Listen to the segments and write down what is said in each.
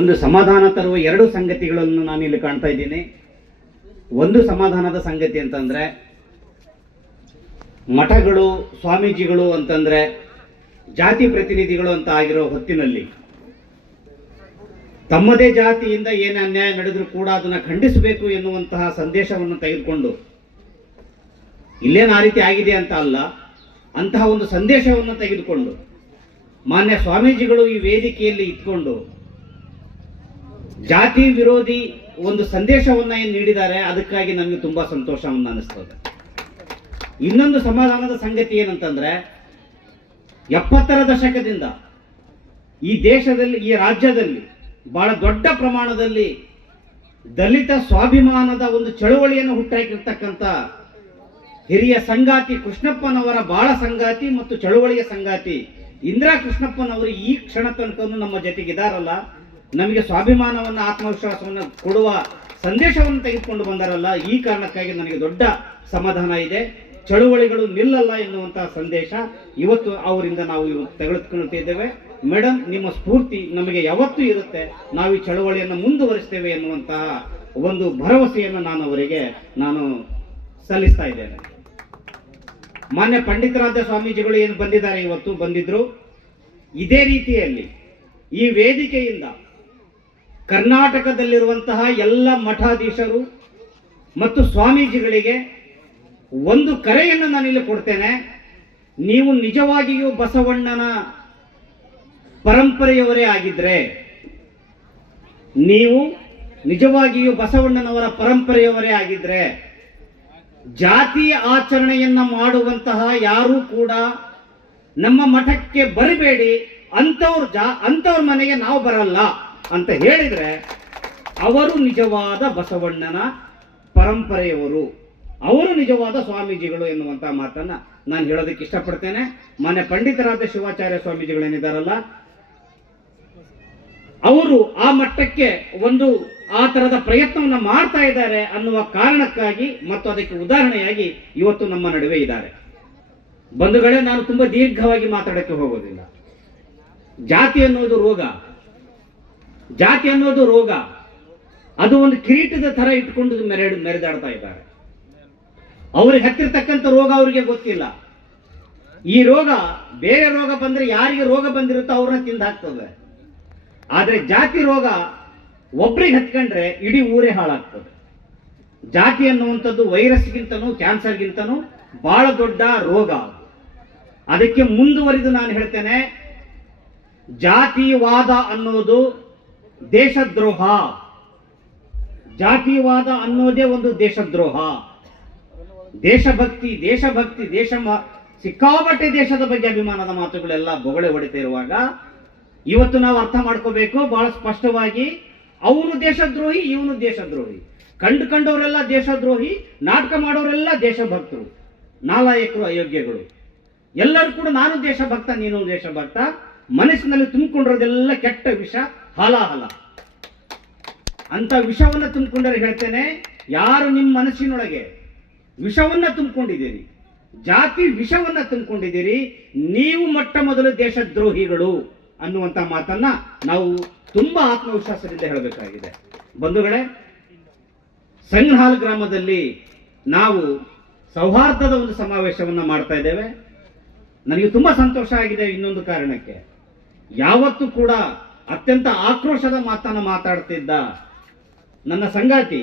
ಒಂದು ಸಮಾಧಾನ ತರುವ ಎರಡು ಸಂಗತಿಗಳನ್ನು ನಾನು ಇಲ್ಲಿ ಕಾಣ್ತಾ ಇದ್ದೀನಿ. ಒಂದು ಸಮಾಧಾನದ ಸಂಗತಿ ಅಂತಂದ್ರೆ ಮಠಗಳು, ಸ್ವಾಮೀಜಿಗಳು ಅಂತಂದ್ರೆ ಜಾತಿ ಪ್ರತಿನಿಧಿಗಳು ಅಂತ ಆಗಿರೋ ಹೊತ್ತಿನಲ್ಲಿ ತಮ್ಮದೇ ಜಾತಿಯಿಂದ ಏನು ಅನ್ಯಾಯ ನಡೆದರೂ ಕೂಡ ಅದನ್ನು ಖಂಡಿಸಬೇಕು ಎನ್ನುವಂತಹ ಸಂದೇಶವನ್ನು ತೆಗೆದುಕೊಂಡು, ಇಲ್ಲೇನು ಆ ರೀತಿ ಆಗಿದೆ ಅಂತ ಅಲ್ಲ, ಅಂತಹ ಒಂದು ಸಂದೇಶವನ್ನು ತೆಗೆದುಕೊಂಡು ಮಾನ್ಯ ಸ್ವಾಮೀಜಿಗಳು ಈ ವೇದಿಕೆಯಲ್ಲಿ ಇಟ್ಕೊಂಡು ಜಾತಿ ವಿರೋಧಿ ಒಂದು ಸಂದೇಶವನ್ನ ಏನು ನೀಡಿದ್ದಾರೆ, ಅದಕ್ಕಾಗಿ ನನಗೆ ತುಂಬಾ ಸಂತೋಷವನ್ನು ಅನಿಸ್ತದೆ. ಇನ್ನೊಂದು ಸಮಾಧಾನದ ಸಂಗತಿ ಏನಂತಂದ್ರೆ 70ರ ದಶಕದಿಂದ ಈ ದೇಶದಲ್ಲಿ, ಈ ರಾಜ್ಯದಲ್ಲಿ ಬಹಳ ದೊಡ್ಡ ಪ್ರಮಾಣದಲ್ಲಿ ದಲಿತ ಸ್ವಾಭಿಮಾನದ ಒಂದು ಚಳುವಳಿಯನ್ನು ಹುಟ್ಟಾಕಿರ್ತಕ್ಕಂಥ ಹಿರಿಯ ಸಂಗಾತಿ ಕೃಷ್ಣಪ್ಪನವರ ಬಾಳ ಸಂಗಾತಿ ಮತ್ತು ಚಳುವಳಿಯ ಸಂಗಾತಿ ಇಂದಿರಾ ಕೃಷ್ಣಪ್ಪನವರು ಈ ಕ್ಷಣ ತನಕ ನಮ್ಮ ಜೊತೆಗಿದಾರಲ್ಲ, ನಮಗೆ ಸ್ವಾಭಿಮಾನವನ್ನು, ಆತ್ಮವಿಶ್ವಾಸವನ್ನು ಕೊಡುವ ಸಂದೇಶವನ್ನು ತೆಗೆದುಕೊಂಡು ಬಂದಾರಲ್ಲ, ಈ ಕಾರಣಕ್ಕಾಗಿ ನನಗೆ ದೊಡ್ಡ ಸಮಾಧಾನ ಇದೆ. ಚಳುವಳಿಗಳು ನಿಲ್ಲಲ್ಲ ಎನ್ನುವಂತಹ ಸಂದೇಶ ಇವತ್ತು ಅವರಿಂದ ನಾವು ತೆಗೆದುಕೊಳ್ಳುತ್ತಿದ್ದೇವೆ. ಮೇಡಮ್, ನಿಮ್ಮ ಸ್ಫೂರ್ತಿ ನಮಗೆ ಯಾವತ್ತೂ ಇರುತ್ತೆ, ನಾವು ಈ ಚಳುವಳಿಯನ್ನು ಮುಂದುವರಿಸ್ತೇವೆ ಎನ್ನುವಂತಹ ಒಂದು ಭರವಸೆಯನ್ನು ನಾನು ಅವರಿಗೆ ಸಲ್ಲಿಸ್ತಾ ಇದ್ದೇನೆ. ಮಾನ್ಯ ಪಂಡಿತರಾದ ಸ್ವಾಮೀಜಿಗಳು ಏನು ಬಂದಿದ್ದಾರೆ, ಇವತ್ತು ಬಂದಿದ್ರು, ಇದೇ ರೀತಿಯಲ್ಲಿ ಈ ವೇದಿಕೆಯಿಂದ ಕರ್ನಾಟಕದಲ್ಲಿರುವಂತಹ ಎಲ್ಲ ಮಠಾಧೀಶರು ಮತ್ತು ಸ್ವಾಮೀಜಿಗಳಿಗೆ ಒಂದು ಕರೆಯನ್ನು ನಾನಿಲ್ಲಿ ಕೊಡ್ತೇನೆ. ನೀವು ನಿಜವಾಗಿಯೂ ಬಸವಣ್ಣನ ಪರಂಪರೆಯವರೇ ಆಗಿದ್ರೆ, ನೀವು ನಿಜವಾಗಿಯೂ ಬಸವಣ್ಣನವರ ಪರಂಪರೆಯವರೇ ಆಗಿದ್ರೆ, ಜಾತಿಯ ಆಚರಣೆಯನ್ನ ಮಾಡುವಂತಹ ಯಾರೂ ಕೂಡ ನಮ್ಮ ಮಠಕ್ಕೆ ಬರಬೇಡಿ, ಅಂಥವ್ರ ಮನೆಗೆ ನಾವು ಬರಲ್ಲ ಅಂತ ಹೇಳಿದ್ರೆ ಅವರು ನಿಜವಾದ ಬಸವಣ್ಣನ ಪರಂಪರೆಯವರು, ಅವರು ನಿಜವಾದ ಸ್ವಾಮೀಜಿಗಳು ಎನ್ನುವಂತಹ ಮಾತನ್ನ ನಾನು ಹೇಳೋದಕ್ಕೆ ಇಷ್ಟಪಡ್ತೇನೆ. ಮಾನ್ಯ ಪಂಡಿತರಾದ ಶಿವಾಚಾರ್ಯ ಸ್ವಾಮೀಜಿಗಳೇನಿದ್ದಾರಲ್ಲ, ಅವರು ಆ ಮಟ್ಟಕ್ಕೆ ಒಂದು ಆ ತರದ ಪ್ರಯತ್ನವನ್ನು ಮಾಡ್ತಾ ಇದ್ದಾರೆ ಅನ್ನುವ ಕಾರಣಕ್ಕಾಗಿ ಮತ್ತು ಅದಕ್ಕೆ ಉದಾಹರಣೆಯಾಗಿ ಇವತ್ತು ನಮ್ಮ ನಡುವೆ ಇದ್ದಾರೆ. ಬಂಧುಗಳೇ, ನಾನು ತುಂಬಾ ದೀರ್ಘವಾಗಿ ಮಾತಾಡಕ್ಕೆ ಹೋಗೋದಿಲ್ಲ. ಜಾತಿ ಅನ್ನೋದು ರೋಗ, ಜಾತಿ ಅನ್ನೋದು ರೋಗ, ಅದು ಒಂದು ಕಿರೀಟದ ತರ ಇಟ್ಕೊಂಡು ಮೆರೆದಾಡ್ತಾ ಇದ್ದಾರೆ. ಅವ್ರಿಗೆ ಹತ್ತಿರ್ತಕ್ಕಂಥ ರೋಗ ಅವರಿಗೆ ಗೊತ್ತಿಲ್ಲ. ಈ ರೋಗ, ಬೇರೆ ರೋಗ ಬಂದ್ರೆ ಯಾರಿಗೆ ರೋಗ ಬಂದಿರುತ್ತೋ ಅವ್ರನ್ನ ತಿಂದು ಹಾಕ್ತದೆ. ಆದ್ರೆ ಜಾತಿ ರೋಗ ಒಬ್ರಿಗೆ ಹತ್ಕೊಂಡ್ರೆ ಇಡೀ ಊರೇ ಹಾಳಾಗ್ತದೆ. ಜಾತಿ ಅನ್ನುವಂಥದ್ದು ವೈರಸ್ಗಿಂತನೂ ಕ್ಯಾನ್ಸರ್ಗಿಂತನೂ ಬಹಳ ದೊಡ್ಡ ರೋಗ. ಅದಕ್ಕೆ ಮುಂದುವರಿದು ನಾನು ಹೇಳ್ತೇನೆ, ಜಾತಿವಾದ ಅನ್ನೋದು ದೇಶದ್ರೋಹ. ಜಾತಿವಾದ ಅನ್ನೋದೇ ಒಂದು ದೇಶದ್ರೋಹ. ದೇಶಭಕ್ತಿ ಸಿಕ್ಕಾಪಟ್ಟೆ ದೇಶದ ಬಗ್ಗೆ ಅಭಿಮಾನದ ಮಾತುಗಳೆಲ್ಲ ಬೊಗಳೆ ಹೊಡಿತಾ ಇರುವಾಗ ಇವತ್ತು ನಾವು ಅರ್ಥ ಮಾಡ್ಕೋಬೇಕು ಬಹಳ ಸ್ಪಷ್ಟವಾಗಿ, ಅವನು ದೇಶದ್ರೋಹಿ, ಇವನು ದೇಶದ್ರೋಹಿ, ಕಂಡವರೆಲ್ಲ ದೇಶದ್ರೋಹಿ, ನಾಟಕ ಮಾಡೋರೆಲ್ಲ ದೇಶಭಕ್ತರು, ನಾಲಾಯಕರು, ಅಯೋಗ್ಯಗಳು. ಎಲ್ಲರೂ ಕೂಡ ನಾನು ದೇಶಭಕ್ತ, ನೀನು ದೇಶಭಕ್ತ, ಮನಸ್ಸಿನಲ್ಲಿ ತುಂಬಿಕೊಂಡಿರೋದೆಲ್ಲ ಕೆಟ್ಟ ವಿಷ, ಹಲಾಹಲ. ಅಂತ ವಿಷವನ್ನ ತುಂಬಿಕೊಂಡರೆ ಹೇಳ್ತೇನೆ, ಯಾರು ನಿಮ್ಮ ಮನಸ್ಸಿನೊಳಗೆ ವಿಷವನ್ನ ತುಂಬಿಕೊಂಡಿದ್ದೀರಿ, ಜಾತಿ ವಿಷವನ್ನ ತುಂಬಿಕೊಂಡಿದ್ದೀರಿ, ನೀವು ಮೊಟ್ಟ ಮೊದಲು ದೇಶದ್ರೋಹಿಗಳು ಅನ್ನುವಂಥ ಮಾತನ್ನ ನಾವು ತುಂಬಾ ಆತ್ಮವಿಶ್ವಾಸದಿಂದ ಹೇಳಬೇಕಾಗಿದೆ. ಬಂಧುಗಳೇ, ಸಂಗ್ರಹಾಲ್ ಗ್ರಾಮದಲ್ಲಿ ನಾವು ಸೌಹಾರ್ದದ ಒಂದು ಸಮಾವೇಶವನ್ನ ಮಾಡ್ತಾ ಇದ್ದೇವೆ. ನನಗೆ ತುಂಬಾ ಸಂತೋಷ ಆಗಿದೆ ಇನ್ನೊಂದು ಕಾರಣಕ್ಕೆ. ಯಾವತ್ತೂ ಕೂಡ ಅತ್ಯಂತ ಆಕ್ರೋಶದ ಮಾತನ್ನು ಮಾತಾಡ್ತಿದ್ದ ನನ್ನ ಸಂಗಾತಿ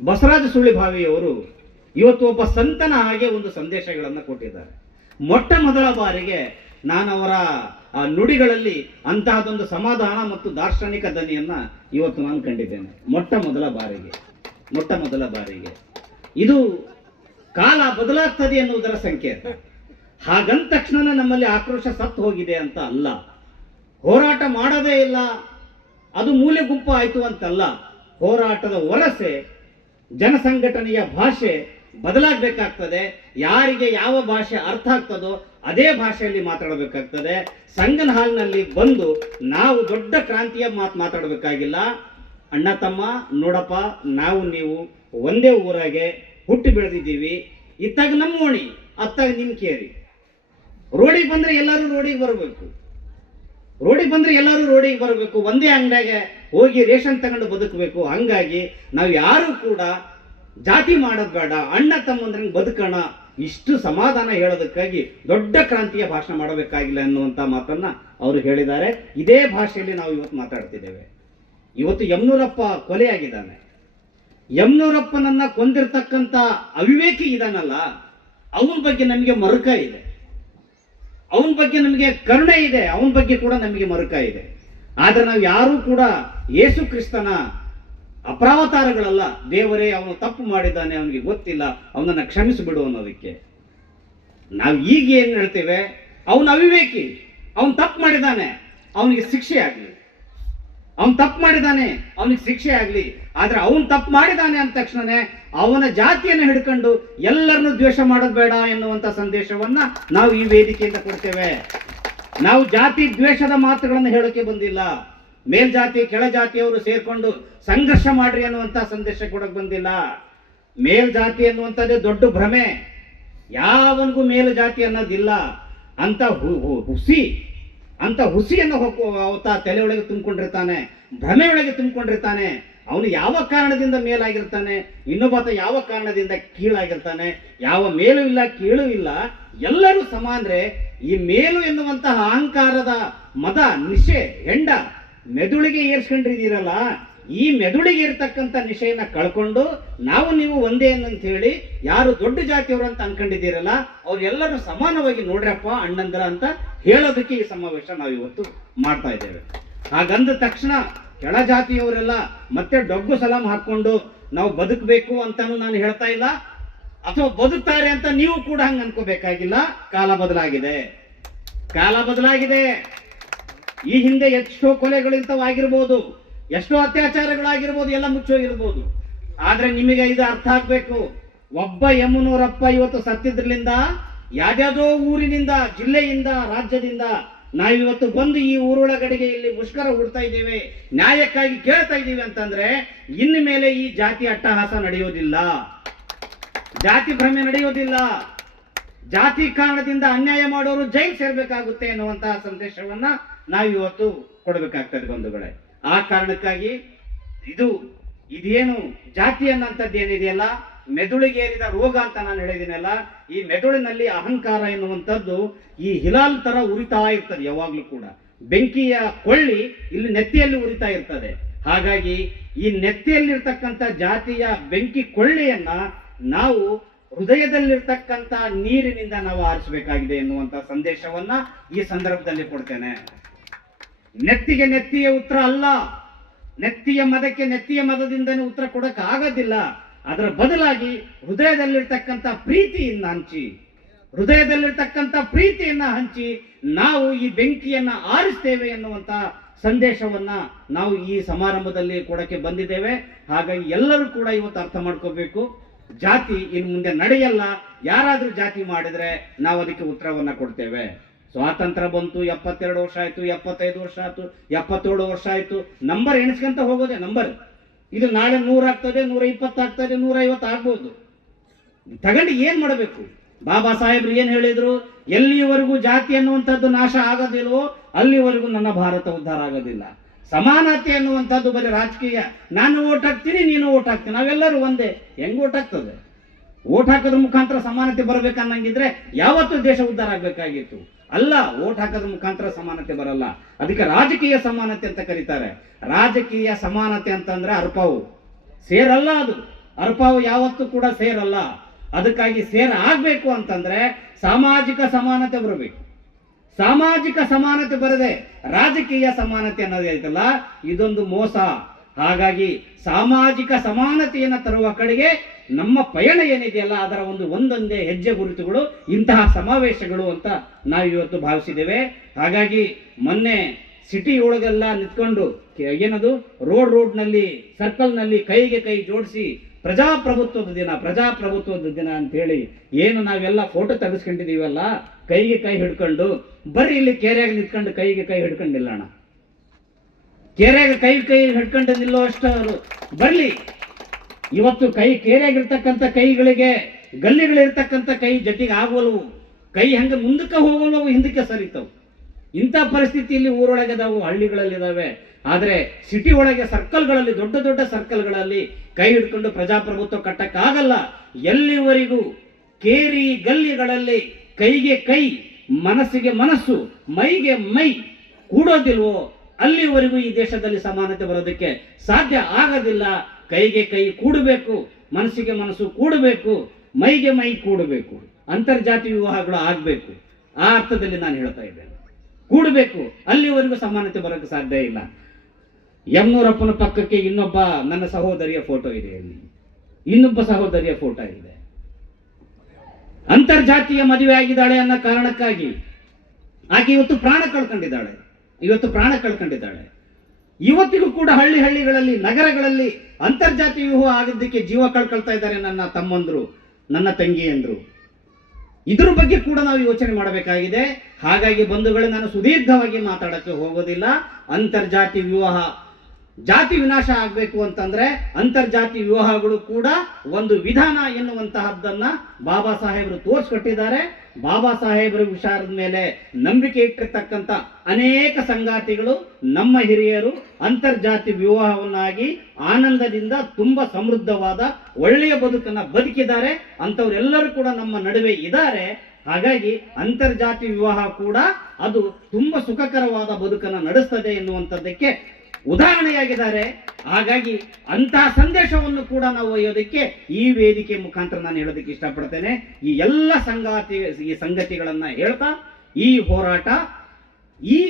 ಬಸವರಾಜ ಸುಳ್ಳಿಭಾವಿಯವರು ಇವತ್ತು ಒಬ್ಬ ಸಂತನ ಹಾಗೆ ಒಂದು ಸಂದೇಶಗಳನ್ನು ಕೊಟ್ಟಿದ್ದಾರೆ. ಮೊಟ್ಟ ಮೊದಲ ಬಾರಿಗೆ ನಾನು ಅವರ ನುಡಿಗಳಲ್ಲಿ ಅಂತಹದೊಂದು ಸಮಾಧಾನ ಮತ್ತು ದಾರ್ಶನಿಕ ದನಿಯನ್ನ ಇವತ್ತು ನಾನು ಕಂಡಿದ್ದೇನೆ. ಮೊಟ್ಟ ಮೊದಲ ಬಾರಿಗೆ ಇದು ಕಾಲ ಬದಲಾಗ್ತದೆ ಎನ್ನುವುದರ ಸಂಕೇತ. ಹಾಗಂದ ತಕ್ಷಣ ನಮ್ಮಲ್ಲಿ ಆಕ್ರೋಶ ಸತ್ತು ಹೋಗಿದೆ ಅಂತ ಅಲ್ಲ, ಹೋರಾಟ ಮಾಡೋದೇ ಇಲ್ಲ, ಅದು ಮೂಲೆ ಗುಂಪು ಆಯ್ತು ಅಂತಲ್ಲ. ಹೋರಾಟದ ವರಸೆ, ಜನಸಂಘಟನೆಯ ಭಾಷೆ ಬದಲಾಗಬೇಕಾಗ್ತದೆ. ಯಾರಿಗೆ ಯಾವ ಭಾಷೆ ಅರ್ಥ ಆಗ್ತದೋ ಅದೇ ಭಾಷೆಯಲ್ಲಿ ಮಾತಾಡಬೇಕಾಗ್ತದೆ. ಸಂಗನ ಹಾಲ್ನಲ್ಲಿ ಬಂದು ನಾವು ದೊಡ್ಡ ಕ್ರಾಂತಿಯ ಮಾತಾಡಬೇಕಾಗಿಲ್ಲ. ಅಣ್ಣ ತಮ್ಮ ನೋಡಪ್ಪ, ನಾವು ನೀವು ಒಂದೇ ಊರಾಗೆ ಹುಟ್ಟಿ ಬೆಳೆದಿದ್ದೀವಿ, ಇತ್ತಾಗ ನಮ್ಮ ಓಣಿ, ಅತ್ತಾಗ ನಿಮ್ಮ ಕೇರಿ. ರೋಡಿಗೆ ಬಂದ್ರೆ ಎಲ್ಲರೂ ರೋಡಿಗೆ ಬರಬೇಕು. ರೋಡಿಗೆ ಬಂದ್ರೆ ಎಲ್ಲರೂ ರೋಡಿಗೆ ಬರಬೇಕು, ಒಂದೇ ಅಂಗಡಿಗೆ ಹೋಗಿ ರೇಷನ್ ತಗೊಂಡು ಬದುಕಬೇಕು. ಹಂಗಾಗಿ ನಾವು ಯಾರು ಕೂಡ ಜಾತಿ ಮಾಡೋದು ಬೇಡ, ಅಣ್ಣ ತಮ್ಮಂದ್ರಂಗೆ ಬದುಕೋಣ, ಇಷ್ಟು ಸಮಾಧಾನ ಹೇಳೋದಕ್ಕಾಗಿ ದೊಡ್ಡ ಕ್ರಾಂತಿಯ ಭಾಷಣ ಮಾಡಬೇಕಾಗಿಲ್ಲ ಅನ್ನುವಂಥ ಮಾತನ್ನ ಅವರು ಹೇಳಿದ್ದಾರೆ. ಇದೇ ಭಾಷೆಯಲ್ಲಿ ನಾವು ಇವತ್ತು ಮಾತಾಡ್ತಿದ್ದೇವೆ. ಇವತ್ತು ಯಮನೂರಪ್ಪ ಕೊಲೆಯಾಗಿದ್ದಾನೆ. ಯಮನೂರಪ್ಪನನ್ನ ಕೊಂದಿರ್ತಕ್ಕಂಥ ಅವಿವೇಕಿ ಇದಾನಲ್ಲ, ಅವನ ಬಗ್ಗೆ ನಮಗೆ ಮರುಕ ಇದೆ, ಅವನ ಬಗ್ಗೆ ನಮಗೆ ಕರುಣೆ ಇದೆ, ಅವನ ಬಗ್ಗೆ ಕೂಡ ನಮಗೆ ಮರುಕ ಇದೆ. ಆದ್ರೆ ನಾವು ಯಾರೂ ಕೂಡ ಯೇಸು ಕ್ರಿಸ್ತನ ಅಪರಾವತಾರಗಳಲ್ಲ. ದೇವರೇ ಅವನು ತಪ್ಪು ಮಾಡಿದ್ದಾನೆ, ಅವನಿಗೆ ಗೊತ್ತಿಲ್ಲ, ಅವನನ್ನು ಕ್ಷಮಿಸಿಬಿಡು ಅನ್ನೋದಕ್ಕೆ. ನಾವು ಈಗ ಏನು ಹೇಳ್ತೇವೆ, ಅವನು ಅವಿವೇಕಿ, ಅವನು ತಪ್ಪು ಮಾಡಿದ್ದಾನೆ, ಅವನಿಗೆ ಶಿಕ್ಷೆ ಆಗಲಿ, ಅವನು ತಪ್ಪು ಮಾಡಿದ್ದಾನೆ, ಅವನಿಗೆ ಶಿಕ್ಷೆ ಆಗಲಿ. ಆದ್ರೆ ಅವನು ತಪ್ಪು ಮಾಡಿದ್ದಾನೆ ಅಂದ ತಕ್ಷಣನೇ ಅವನ ಜಾತಿಯನ್ನು ಹಿಡ್ಕೊಂಡು ಎಲ್ಲರನ್ನು ದ್ವೇಷ ಮಾಡೋದು ಬೇಡ ಎನ್ನುವಂತ ಸಂದೇಶವನ್ನ ನಾವು ಈ ವೇದಿಕೆಯಿಂದ ಕೊಡ್ತೇವೆ. ನಾವು ಜಾತಿ ದ್ವೇಷದ ಮಾತುಗಳನ್ನು ಹೇಳೋಕೆ ಬಂದಿಲ್ಲ. ಮೇಲ್ಜಾತಿ ಕೆಳಜಾತಿಯವರು ಸೇರ್ಕೊಂಡು ಸಂಘರ್ಷ ಮಾಡ್ರಿ ಅನ್ನುವಂತ ಸಂದೇಶ ಕೊಡಕ್ ಬಂದಿಲ್ಲ. ಮೇಲ್ಜಾತಿ ಅನ್ನುವಂಥದ್ದೇ ದೊಡ್ಡ ಭ್ರಮೆ. ಯಾವನಿಗೂ ಮೇಲು ಜಾತಿ ಅನ್ನೋದಿಲ್ಲ. ಅಂತ ಹುಸಿಯನ್ನು ಅವತ ತಲೆ ಒಳಗೆ ತುಂಬಿಕೊಂಡಿರ್ತಾನೆ, ಭ್ರಮೆ ಒಳಗೆ ತುಂಬಿಕೊಂಡಿರ್ತಾನೆ. ಅವನು ಯಾವ ಕಾರಣದಿಂದ ಮೇಲಾಗಿರ್ತಾನೆ, ಇನ್ನೊಬ್ಬತ ಯಾವ ಕಾರಣದಿಂದ ಕೀಳಾಗಿರ್ತಾನೆ. ಯಾವ ಮೇಲೂ ಇಲ್ಲ ಕೀಳು ಇಲ್ಲ, ಎಲ್ಲರೂ ಸಮಾನರೇ. ಈ ಮೇಲು ಎನ್ನುವಂತಹ ಅಹಂಕಾರದ ಮದ ನಿಶೆ ಹೆಂಡ ಮೆದುಳಿಗೆ ಏರ್ಸ್ಕೊಂಡಿದ್ದೀರಲ್ಲ, ಈ ಮೆದುಳಿಗೆ ಇರ್ತಕ್ಕಂಥ ನಿಶೆಯನ್ನ ಕಳ್ಕೊಂಡು ನಾವು ನೀವು ಒಂದೇ ಅಂತ ಹೇಳಿ ಯಾರು ದೊಡ್ಡ ಜಾತಿಯವರು ಅಂತ ಅನ್ಕೊಂಡಿದ್ದೀರಲ್ಲ, ಅವ್ರೆಲ್ಲರೂ ಸಮಾನವಾಗಿ ನೋಡ್ರಪ್ಪ ಅಣ್ಣಂದ್ರ ಅಂತ ಹೇಳೋದಕ್ಕೆ ಈ ಸಮಾವೇಶ ನಾವು ಇವತ್ತು ಮಾಡ್ತಾ ಇದ್ದೇವೆ. ಹಾಗಂದ ತಕ್ಷಣ ಕೆಳ ಜಾತಿಯವರೆಲ್ಲ ಮತ್ತೆ ಡೊಗ್ಗು ಸಲಾಂ ಹಾಕೊಂಡು ನಾವು ಬದುಕಬೇಕು ಅಂತಾನು ನಾನು ಹೇಳ್ತಾ ಇಲ್ಲ, ಅಥವಾ ಬದುಕ್ತಾರೆ ಅಂತ ನೀವು ಕೂಡ ಹಂಗ ಅನ್ಕೋಬೇಕಾಗಿಲ್ಲ. ಕಾಲ ಬದಲಾಗಿದೆ, ಕಾಲ ಬದಲಾಗಿದೆ. ಈ ಹಿಂದೆ ಎಷ್ಟೋ ಕೊಲೆಗಳಿಂತವಾಗಿರ್ಬೋದು, ಎಷ್ಟೋ ಅತ್ಯಾಚಾರಗಳಾಗಿರ್ಬೋದು, ಎಲ್ಲ ಮುಚ್ಚೋಗಿರ್ಬೋದು. ಆದ್ರೆ ನಿಮಗೆ ಇದು ಅರ್ಥ ಆಗ್ಬೇಕು. ಒಬ್ಬ ಯಮನೂರಪ್ಪ ಇವತ್ತು ಸತ್ತಿದ್ರಲಿಂದ ಯಾವ್ಯಾವುದೋ ಊರಿನಿಂದ, ಜಿಲ್ಲೆಯಿಂದ, ರಾಜ್ಯದಿಂದ ನಾವಿವತ್ತು ಬಂದು ಈ ಊರೊಳಗಡೆಗೆ ಇಲ್ಲಿ ಮುಷ್ಕರ ಹುಡ್ತಾ ಇದ್ದೇವೆ, ನ್ಯಾಯಕ್ಕಾಗಿ ಕೇಳ್ತಾ ಇದ್ದೀವಿ ಅಂತಂದ್ರೆ ಇನ್ನು ಮೇಲೆ ಈ ಜಾತಿ ಅಟ್ಟಹಾಸ ನಡೆಯೋದಿಲ್ಲ, ಜಾತಿ ಭ್ರಮೆ ನಡೆಯೋದಿಲ್ಲ. ಜಾತಿ ಕಾರಣದಿಂದ ಅನ್ಯಾಯ ಮಾಡೋರು ಜೈಲ್ ಸೇರ್ಬೇಕಾಗುತ್ತೆ ಎನ್ನುವಂತಹ ಸಂದೇಶವನ್ನ ನಾವಿವತ್ತು ಕೊಡಬೇಕಾಗ್ತದೆ ಬಂಧುಗಳೇ. ಆ ಕಾರಣಕ್ಕಾಗಿ ಇದೇನು ಜಾತಿ ಅನ್ನಂಥದ್ದು ಏನಿದೆಯಲ್ಲ, ಮೆದುಳಿಗೆ ಏರಿದ ರೋಗ ಅಂತ ನಾನು ಹೇಳಿದ್ದೀನಲ್ಲ, ಈ ಮೆದುಳಿನಲ್ಲಿ ಅಹಂಕಾರ ಎನ್ನುವಂಥದ್ದು ಈ ಹಿಲಾಲ್ ತರ ಉರಿತಾ ಇರ್ತದೆ. ಯಾವಾಗ್ಲೂ ಕೂಡ ಬೆಂಕಿಯ ಕೊಳ್ಳಿ ಇಲ್ಲಿ ನೆತ್ತಿಯಲ್ಲಿ ಉರಿತಾ ಇರ್ತದೆ. ಹಾಗಾಗಿ ಈ ನೆತ್ತಿಯಲ್ಲಿರ್ತಕ್ಕಂಥ ಜಾತಿಯ ಬೆಂಕಿ ಕೊಳ್ಳಿಯನ್ನ ನಾವು ಹೃದಯದಲ್ಲಿರ್ತಕ್ಕಂಥ ನೀರಿನಿಂದ ನಾವು ಆರಿಸಬೇಕಾಗಿದೆ ಎನ್ನುವಂತ ಸಂದೇಶವನ್ನ ಈ ಸಂದರ್ಭದಲ್ಲಿ ಕೊಡ್ತೇನೆ. ನೆತ್ತಿಗೆ ನೆತ್ತಿಯ ಉತ್ತರ ಅಲ್ಲ, ನೆತ್ತಿಯ ಮದಕ್ಕೆ ನೆತ್ತಿಯ ಮದದಿಂದನೇ ಉತ್ತರ ಕೊಡಕ್ಕೆ ಆಗೋದಿಲ್ಲ. ಅದರ ಬದಲಾಗಿ ಹೃದಯದಲ್ಲಿರ್ತಕ್ಕಂಥ ಪ್ರೀತಿಯನ್ನ ಹಂಚಿ, ಹೃದಯದಲ್ಲಿರ್ತಕ್ಕಂಥ ಪ್ರೀತಿಯನ್ನ ಹಂಚಿ ನಾವು ಈ ಬೆಂಕಿಯನ್ನ ಆರಿಸ್ತೇವೆ ಎನ್ನುವಂತ ಸಂದೇಶವನ್ನ ನಾವು ಈ ಸಮಾರಂಭದಲ್ಲಿ ಕೊಡಕ್ಕೆ ಬಂದಿದ್ದೇವೆ. ಹಾಗಾಗಿ ಎಲ್ಲರೂ ಕೂಡ ಇವತ್ತು ಅರ್ಥ ಮಾಡ್ಕೋಬೇಕು, ಜಾತಿ ಇನ್ನು ಮುಂದೆ ನಡೆಯಲ್ಲ. ಯಾರಾದ್ರೂ ಜಾತಿ ಮಾಡಿದ್ರೆ ನಾವು ಅದಕ್ಕೆ ಉತ್ತರವನ್ನ ಕೊಡ್ತೇವೆ. ಸ್ವಾತಂತ್ರ್ಯ ಬಂತು, 72 ವರ್ಷ ಆಯ್ತು, 75 ವರ್ಷ ಆಯ್ತು, 77 ವರ್ಷ ಆಯ್ತು, ನಂಬರ್ ಎಣಿಸ್ಕೊಂತ ಹೋಗೋದೆ ನಂಬರ್. ಇದು ನಾಳೆ 100 ಆಗ್ತದೆ, 120 ಆಗ್ತದೆ, 150 ಆಗ್ಬೋದು. ತಗೊಂಡು ಏನ್ ಮಾಡಬೇಕು? ಬಾಬಾ ಸಾಹೇಬ್ರು ಏನ್ ಹೇಳಿದ್ರು, ಎಲ್ಲಿವರೆಗೂ ಜಾತಿ ಅನ್ನುವಂಥದ್ದು ನಾಶ ಆಗೋದಿಲ್ವೋ ಅಲ್ಲಿವರೆಗೂ ನನ್ನ ಭಾರತ ಉದ್ಧಾರ ಆಗೋದಿಲ್ಲ. ಸಮಾನತೆ ಅನ್ನುವಂಥದ್ದು ಬರೀ ರಾಜಕೀಯ, ನಾನು ಓಟ್ ಹಾಕ್ತೀನಿ, ನೀನು ಓಟ್ ಹಾಕ್ತೀನಿ, ನಾವೆಲ್ಲರೂ ಒಂದೇ. ಹೆಂಗ್ ಓಟ್ ಆಗ್ತದೆ? ಓಟ್ ಹಾಕೋದ್ರ ಮುಖಾಂತರ ಸಮಾನತೆ ಬರ್ಬೇಕನ್ನಂಗಿದ್ರೆ ಯಾವತ್ತೂ ದೇಶ ಉದ್ಧಾರ ಆಗ್ಬೇಕಾಗಿತ್ತು. ಅಲ್ಲ, ಓಟ್ ಹಾಕೋದ್ರ ಮುಖಾಂತರ ಸಮಾನತೆ ಬರಲ್ಲ. ಅದಕ್ಕೆ ರಾಜಕೀಯ ಸಮಾನತೆ ಅಂತ ಕರೀತಾರೆ. ರಾಜಕೀಯ ಸಮಾನತೆ ಅಂತಂದ್ರೆ ಅರ್ಪಾವು ಸೇರಲ್ಲ, ಅದು ಅರ್ಪಾವು ಯಾವತ್ತೂ ಕೂಡ ಸೇರಲ್ಲ. ಅದಕ್ಕಾಗಿ ಸೇರ ಆಗ್ಬೇಕು ಅಂತಂದ್ರೆ ಸಾಮಾಜಿಕ ಸಮಾನತೆ ಬರಬೇಕು. ಸಾಮಾಜಿಕ ಸಮಾನತೆ ಬರದೆ ರಾಜಕೀಯ ಸಮಾನತೆ ಅನ್ನೋದು ಐತಲ್ಲ, ಇದೊಂದು ಮೋಸ. ಹಾಗಾಗಿ ಸಾಮಾಜಿಕ ಸಮಾನತೆಯನ್ನು ತರುವ ಕಡೆಗೆ ನಮ್ಮ ಪಯಣ ಏನಿದೆಯಲ್ಲ, ಅದರ ಒಂದೊಂದೇ ಹೆಜ್ಜೆ ಗುರುತುಗಳು ಇಂತಹ ಸಮಾವೇಶಗಳು ಅಂತ ನಾವು ಇವತ್ತು ಭಾವಿಸಿದ್ದೇವೆ. ಹಾಗಾಗಿ ಮೊನ್ನೆ ಸಿಟಿ ಒಳಗೆಲ್ಲ ನಿಂತ್ಕೊಂಡು ಏನದು ರೋಡ್ನಲ್ಲಿ ಸರ್ಕಲ್ನಲ್ಲಿ ಕೈಗೆ ಕೈ ಜೋಡಿಸಿ ಪ್ರಜಾಪ್ರಭುತ್ವದ ದಿನ ಅಂತ ಹೇಳಿ ಏನು ನಾವೆಲ್ಲ ಫೋಟೋ ತೆಗೆಸ್ಕೊಂಡಿದೀವಲ್ಲ, ಕೈಗೆ ಕೈ ಹಿಡ್ಕೊಂಡು ಬರ್ರಿ ಇಲ್ಲಿ ಕೆರೆಯಾಗಿ ನಿಂತ್ಕೊಂಡು ಕೈಗೆ ಕೈ ಹಿಡ್ಕೊಂಡಿಲ್ಲಣ್ಣ. ಕೆರೆಯಾಗ ಕೈ ಹಿಡ್ಕೊಂಡು ನಿಲ್ಲೋ ಅಷ್ಟು ಬರ್ಲಿ. ಇವತ್ತು ಕೆರೆಯಾಗಿರ್ತಕ್ಕಂಥ ಕೈಗಳಿಗೆ ಗಲ್ಲಿಗಳಿರ್ತಕ್ಕಂಥ ಕೈ ಜೊತೆಗೆ ಆಗೋಲ್ವು. ಕೈ ಹಂಗೆ ಮುಂದಕ್ಕೆ ಹೋಗೋಲ್ವು, ಹಿಂದಕ್ಕೆ ಸರಿತವು. ಇಂಥ ಪರಿಸ್ಥಿತಿಯಲ್ಲಿ ಊರೊಳಗೆ ಅದಾವು, ಹಳ್ಳಿಗಳಲ್ಲಿದ್ದಾವೆ. ಆದರೆ ಸಿಟಿ ಒಳಗೆ ಸರ್ಕಲ್ಗಳಲ್ಲಿ, ದೊಡ್ಡ ದೊಡ್ಡ ಸರ್ಕಲ್ಗಳಲ್ಲಿ ಕೈ ಹಿಡ್ಕೊಂಡು ಪ್ರಜಾಪ್ರಭುತ್ವ ಕಟ್ಟಕ್ಕಾಗಲ್ಲ. ಎಲ್ಲಿವರೆಗೂ ಕೇರಿ ಗಲ್ಲಿಗಳಲ್ಲಿ ಕೈಗೆ ಕೈ, ಮನಸ್ಸಿಗೆ ಮನಸ್ಸು, ಮೈಗೆ ಮೈ ಕೂಡೋದಿಲ್ವೋ ಅಲ್ಲಿವರೆಗೂ ಈ ದೇಶದಲ್ಲಿ ಸಮಾನತೆ ಬರೋದಕ್ಕೆ ಸಾಧ್ಯ ಆಗೋದಿಲ್ಲ. ಕೈಗೆ ಕೈ ಕೂಡಬೇಕು, ಮನಸ್ಸಿಗೆ ಮನಸ್ಸು ಕೂಡಬೇಕು, ಮೈಗೆ ಮೈ ಕೂಡಬೇಕು, ಅಂತರ್ಜಾತಿ ವಿವಾಹಗಳು ಆಗಬೇಕು. ಆ ಅರ್ಥದಲ್ಲಿ ನಾನು ಹೇಳ್ತಾ ಇದ್ದೇನೆ, ಕೂಡಬೇಕು. ಅಲ್ಲಿವರೆಗೂ ಸಮಾನತೆ ಬರೋಕ್ಕೆ ಸಾಧ್ಯ ಇಲ್ಲ. ಯಮನೂರಪ್ಪನ ಪಕ್ಕಕ್ಕೆ ಇನ್ನೊಬ್ಬ ನನ್ನ ಸಹೋದರಿಯ ಫೋಟೋ ಇದೆ, ಅಲ್ಲಿ ಇನ್ನೊಬ್ಬ ಸಹೋದರಿಯ ಫೋಟೋ ಇದೆ. ಅಂತರ್ಜಾತೀಯ ಮದುವೆ ಆಗಿದ್ದಾಳೆ ಅನ್ನೋ ಕಾರಣಕ್ಕಾಗಿ ಆಕೆ ಇವತ್ತು ಪ್ರಾಣ ಕಳ್ಕೊಂಡಿದ್ದಾಳೆ. ಇವತ್ತಿಗೂ ಕೂಡ ಹಳ್ಳಿಗಳಲ್ಲಿ, ನಗರಗಳಲ್ಲಿ ಅಂತರ್ಜಾತಿ ವಿವಾಹ ಆಗೋದಕ್ಕೆ ಜೀವ ಕಳ್ಕೊಳ್ತಾ ಇದ್ದಾರೆ ನನ್ನ ತಮ್ಮಂದ್ರು, ನನ್ನ ತಂಗಿಯಂದ್ರು. ಇದ್ರ ಬಗ್ಗೆ ಕೂಡ ನಾವು ಯೋಚನೆ ಮಾಡಬೇಕಾಗಿದೆ. ಹಾಗಾಗಿ ಬಂಧುಗಳೇ, ನಾನು ಸುದೀರ್ಘವಾಗಿ ಮಾತಾಡಕ್ಕೆ ಹೋಗೋದಿಲ್ಲ. ಅಂತರ್ಜಾತಿ ವಿವಾಹ, ಜಾತಿ ವಿನಾಶ ಆಗಬೇಕು ಅಂತಂದ್ರೆ ಅಂತರ್ಜಾತಿ ವಿವಾಹಗಳು ಕೂಡ ಒಂದು ವಿಧಾನ ಎನ್ನುವಂತಹದ್ದನ್ನ ಬಾಬಾ ಸಾಹೇಬರು ತೋರಿಸ್ಕೊಟ್ಟಿದ್ದಾರೆ. ಬಾಬಾ ಸಾಹೇಬರ ವಿಚಾರದ ಮೇಲೆ ನಂಬಿಕೆ ಇಟ್ಟಿರ್ತಕ್ಕಂಥ ಅನೇಕ ಸಂಗಾತಿಗಳು, ನಮ್ಮ ಹಿರಿಯರು ಅಂತರ್ಜಾತಿ ವಿವಾಹವನ್ನಾಗಿ ಆನಂದದಿಂದ ತುಂಬಾ ಸಮೃದ್ಧವಾದ ಒಳ್ಳೆಯ ಬದುಕನ್ನ ಬದುಕಿದ್ದಾರೆ. ಅಂಥವರೆಲ್ಲರೂ ಕೂಡ ನಮ್ಮ ನಡುವೆ ಇದ್ದಾರೆ. ಹಾಗಾಗಿ ಅಂತರ್ಜಾತಿ ವಿವಾಹ ಕೂಡ ಅದು ತುಂಬಾ ಸುಖಕರವಾದ ಬದುಕನ್ನು ನಡೆಸ್ತದೆ ಎನ್ನುವಂಥದ್ದಕ್ಕೆ ಉದಾಹರಣೆಯಾಗಿದ್ದಾರೆ. ಹಾಗಾಗಿ ಅಂತಹ ಸಂದೇಶವನ್ನು ಕೂಡ ನಾವು ಒಯ್ಯೋದಕ್ಕೆ ಈ ವೇದಿಕೆ ಮುಖಾಂತರ ನಾನು ಹೇಳೋದಕ್ಕೆ ಇಷ್ಟಪಡ್ತೇನೆ. ಈ ಎಲ್ಲ ಸಂಗತಿಗಳನ್ನ ಹೇಳ್ತಾ, ಈ ಹೋರಾಟ, ಈ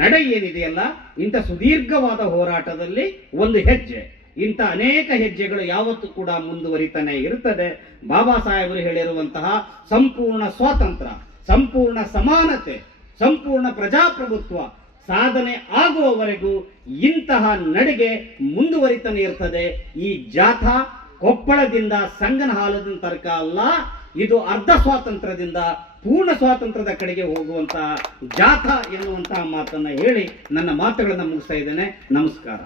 ನಡೆ ಏನಿದೆಯಲ್ಲ, ಇಂಥ ಸುದೀರ್ಘವಾದ ಹೋರಾಟದಲ್ಲಿ ಒಂದು ಹೆಜ್ಜೆ, ಇಂಥ ಅನೇಕ ಹೆಜ್ಜೆಗಳು ಯಾವತ್ತೂ ಕೂಡ ಮುಂದುವರಿತಾನೆ ಇರುತ್ತದೆ. ಬಾಬಾ ಸಾಹೇಬರು ಹೇಳಿರುವಂತಹ ಸಂಪೂರ್ಣ ಸ್ವಾತಂತ್ರ್ಯ, ಸಂಪೂರ್ಣ ಸಮಾನತೆ, ಸಂಪೂರ್ಣ ಪ್ರಜಾಪ್ರಭುತ್ವ ಸಾಧನೆ ಆಗುವವರೆಗೂ ಇಂತಹ ನಡೆಗೆ ಮುಂದುವರಿತಾನೆ ಇರ್ತದೆ. ಈ ಜಾಥಾ ಕೊಪ್ಪಳದಿಂದ ಸಂಗನಹಾಲದಿಂದ ತನಕ ಅಲ್ಲ, ಇದು ಅರ್ಧ ಸ್ವಾತಂತ್ರ್ಯದಿಂದ ಪೂರ್ಣ ಸ್ವಾತಂತ್ರ್ಯದ ಕಡೆಗೆ ಹೋಗುವಂತಹ ಜಾಥಾ ಎನ್ನುವಂತಹ ಮಾತನ್ನ ಹೇಳಿ ನನ್ನ ಮಾತುಗಳನ್ನು ಮುಗಿಸ್ತಾ ಇದ್ದೇನೆ. ನಮಸ್ಕಾರ.